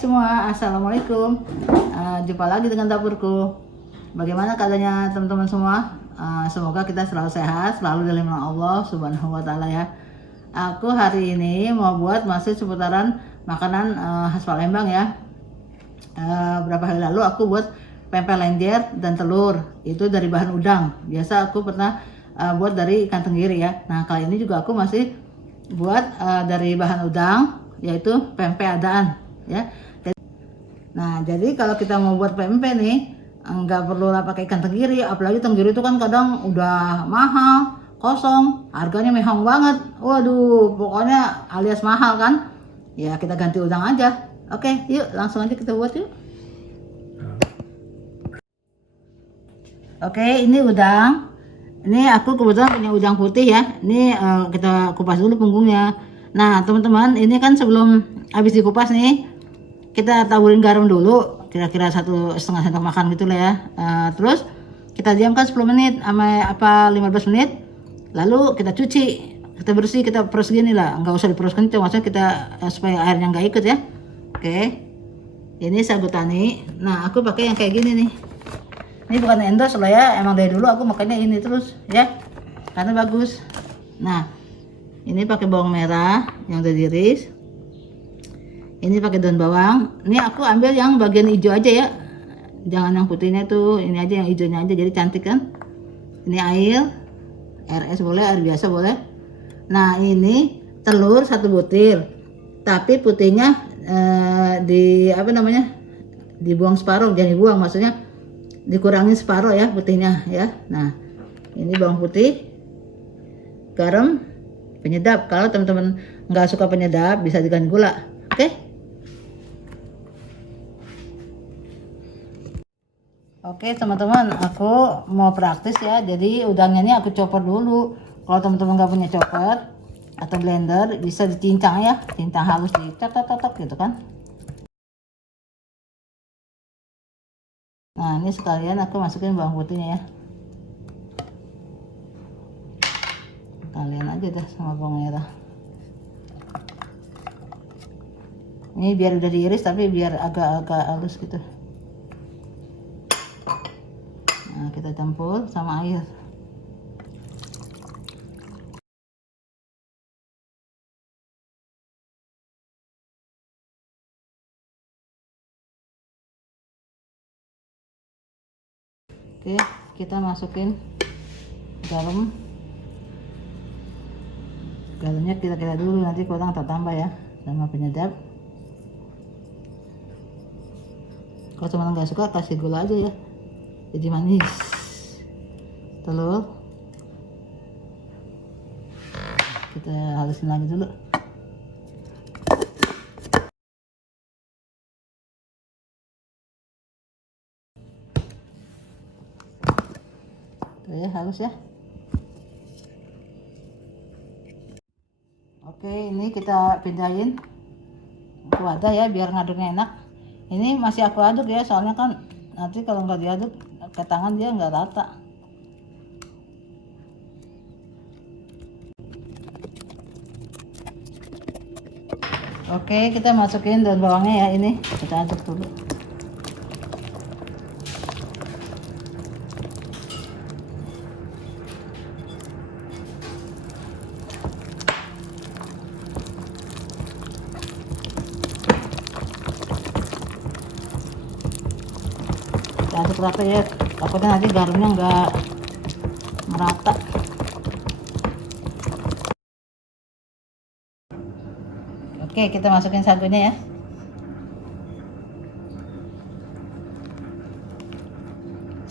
semua, assalamualaikum. Jumpa lagi dengan dapurku. Bagaimana keadaannya teman-teman semua? Semoga kita selalu sehat, selalu dilindungi Allah Subhanahu Wa Taala ya. Aku hari ini mau buat masih seputaran makanan khas Palembang ya. Berapa hari lalu aku buat pempek lenjer dan telur. Itu dari bahan udang. Biasa aku pernah buat dari ikan tenggiri ya. Nah kali ini juga aku masih buat dari bahan udang, yaitu pempek adaan ya. Nah jadi kalau kita mau buat pempek nih nggak perlu lah pakai ikan tenggiri, apalagi tenggiri itu kan kadang udah mahal, kosong, harganya mehong banget. Waduh, pokoknya alias mahal kan. Ya kita ganti udang aja. Oke, yuk langsung aja kita buat yuk. Oke, ini udang. Ini aku kebetulan punya udang putih ya. Ini kita kupas dulu punggungnya. Nah teman-teman, ini kan sebelum habis dikupas nih, kita taburin garam dulu, kira-kira 1,5 sendok makan gitu lah ya. Terus kita diamkan 10 menit sama 15 menit. Lalu kita cuci, kita bersih, kita peres gini lah. Nggak usah diperes kencang, maksudnya kita supaya airnya nggak ikut ya. Oke, ini sagu tani. Nah aku pakai yang kayak gini nih. Ini bukan endorse lah ya, emang dari dulu aku makanya ini terus ya, karena bagus. Nah ini pakai bawang merah yang udah diiris. Ini pakai daun bawang. Ini aku ambil yang bagian hijau aja ya, jangan yang putihnya tuh, ini aja yang hijaunya aja, jadi cantik kan. Ini air RS boleh, air biasa boleh. Nah ini telur 1 butir, tapi putihnya dibuang separuh, jangan dibuang, maksudnya dikurangin separuh ya putihnya ya. Nah ini bawang putih, garam, penyedap. Kalau teman-teman nggak suka penyedap bisa diganti gula. Oke teman-teman, aku mau praktis ya. Jadi udangnya ini aku chopper dulu. Kalau teman-teman nggak punya chopper atau blender, bisa dicincang ya, cincang halus, ditok-tok gitu kan. Nah ini sekalian aku masukin bawang putihnya ya, kalian aja deh sama bawang merah. Ini biar udah diiris tapi biar agak-agak halus gitu. Nah kita campur sama air. Oke, kita masukin garam. Garamnya kita dulu, nanti kurang tak tambah ya, sama penyedap. Kalau teman nggak suka kasih gula aja ya, jadi manis. Telur kita halusin lagi dulu. Tuh ya, halus ya. Oke, ini kita pindahin ke wadah ya biar ngaduknya enak. Ini masih aku aduk ya, soalnya kan nanti kalau nggak diaduk ke tangan dia nggak rata. Oke, kita masukin daun bawangnya ya, ini kita aduk dulu. Aduk rata ya, takutnya nanti garamnya nggak merata. Oke, kita masukin sagunya ya.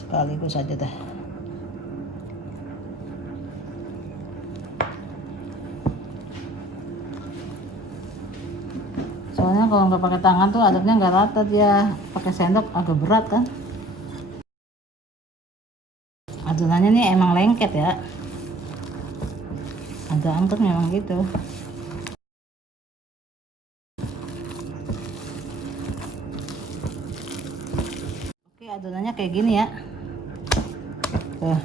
Sekaligus aja dah. Soalnya kalau nggak pakai tangan tuh aduknya nggak rata, dia pakai sendok agak berat kan. Adonannya nih emang lengket ya, agak angkat memang gitu. Oke, adonannya kayak gini ya. Tuh,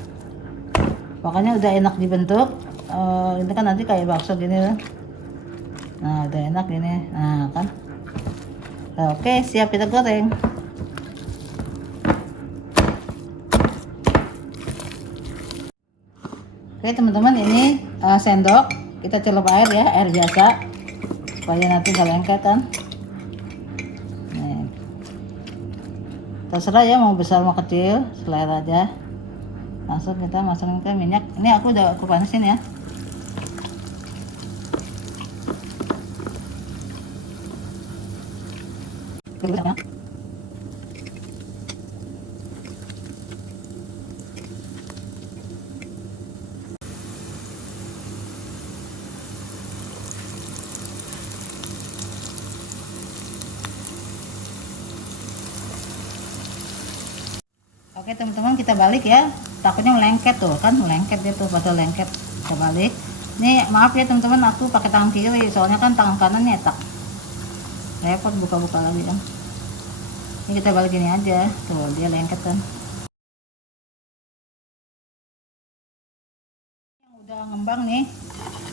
pokoknya udah enak dibentuk. Ini kan nanti kayak bakso gini kan. Nah udah enak ini, nah kan. Oke, siap kita goreng. Oke teman-teman, ini sendok kita celup air ya, air biasa supaya nanti nggak lengket kan. Nih. Terserah ya mau besar mau kecil, selera aja. Langsung kita masukin ke minyak. Ini aku udah panasin ya. Oke teman-teman, kita balik ya, takutnya melengket tuh kan, melengket dia tuh, pada lengket. Kita balik. Nih maaf ya teman-teman, aku pakai tangan kiri soalnya kan tangan kanan nyetak, repot buka-buka lagi kan. Ini kita balik gini aja tuh, dia lengket kan. Yang udah ngembang nih,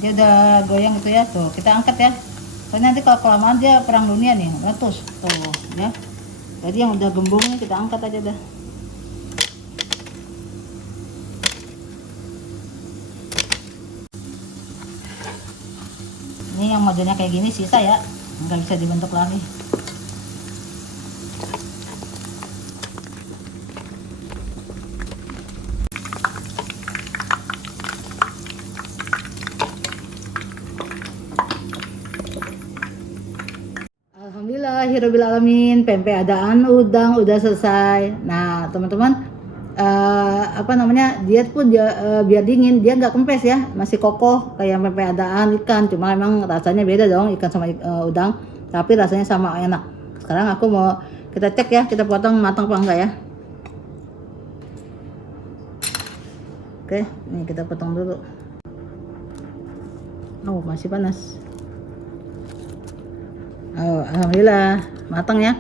dia udah goyang gitu ya, tuh kita angkat ya, soalnya nanti kalau kelamaan dia perang dunia nih, meletus tuh ya. Jadi yang udah gembung kita angkat aja dah. Ini yang modelnya kayak gini sisa ya, nggak bisa dibentuk lagi. Alhamdulillah, alamin, pempek adaan udang udah selesai. Nah teman-teman, apa namanya, dia pun biar dingin dia nggak kempes ya, masih kokoh kayak pempek adaan ikan, cuma emang rasanya beda dong ikan sama udang, tapi rasanya sama enak. Sekarang aku mau kita cek ya, kita potong matang apa enggak ya. Oke, nih kita potong dulu. Oh masih panas. Oh, alhamdulillah matang ya.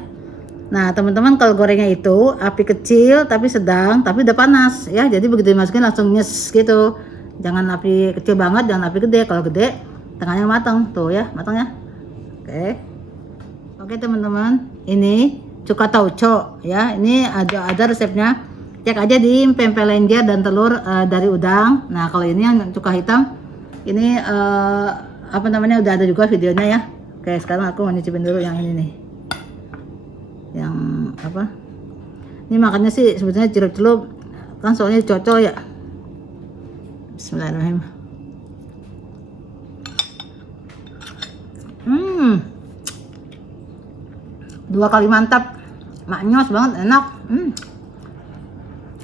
Nah teman-teman, kalau gorengnya itu api kecil tapi sedang, tapi udah panas ya, jadi begitu dimasukin langsung nyes gitu. Jangan api kecil banget, jangan api gede. Kalau gede tengahnya matang tuh ya, matang ya. Oke teman-teman, ini cuka tauco ya, ini ada resepnya, cek aja di pempek lenjer dan telur dari udang. Nah kalau ini yang cuka hitam ini apa namanya, udah ada juga videonya ya. Oke, sekarang aku mau nyicipin dulu yang ini nih. Yang apa? Ini makannya sih sebetulnya celup-celup kan, soalnya cocok ya. Bismillahirrahmanirrahim. Dua kali mantap, maknyos banget, enak.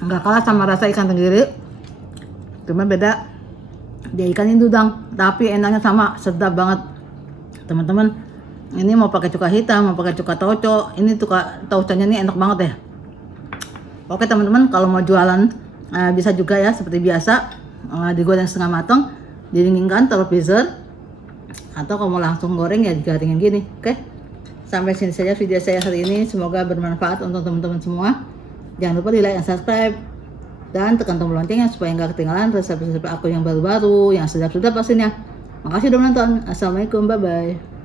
Nggak kalah sama rasa ikan tenggiri, cuma beda dia ikan ini udang, tapi enaknya sama, sedap banget teman-teman. Ini mau pakai cuka hitam, mau pakai cuka tauco, ini cuka tauconya ini enak banget ya. Oke teman-teman, kalau mau jualan bisa juga ya, seperti biasa digoreng setengah matang, didinginkan taruh freezer, atau kalau mau langsung goreng ya digaringin gini. Oke, sampai sini saja video saya hari ini, semoga bermanfaat untuk teman-teman semua. Jangan lupa di like dan subscribe dan tekan tombol loncengnya supaya nggak ketinggalan resep-resep aku yang baru-baru, yang sedap-sedap pastinya. Makasih udah menonton. Assalamualaikum, bye bye.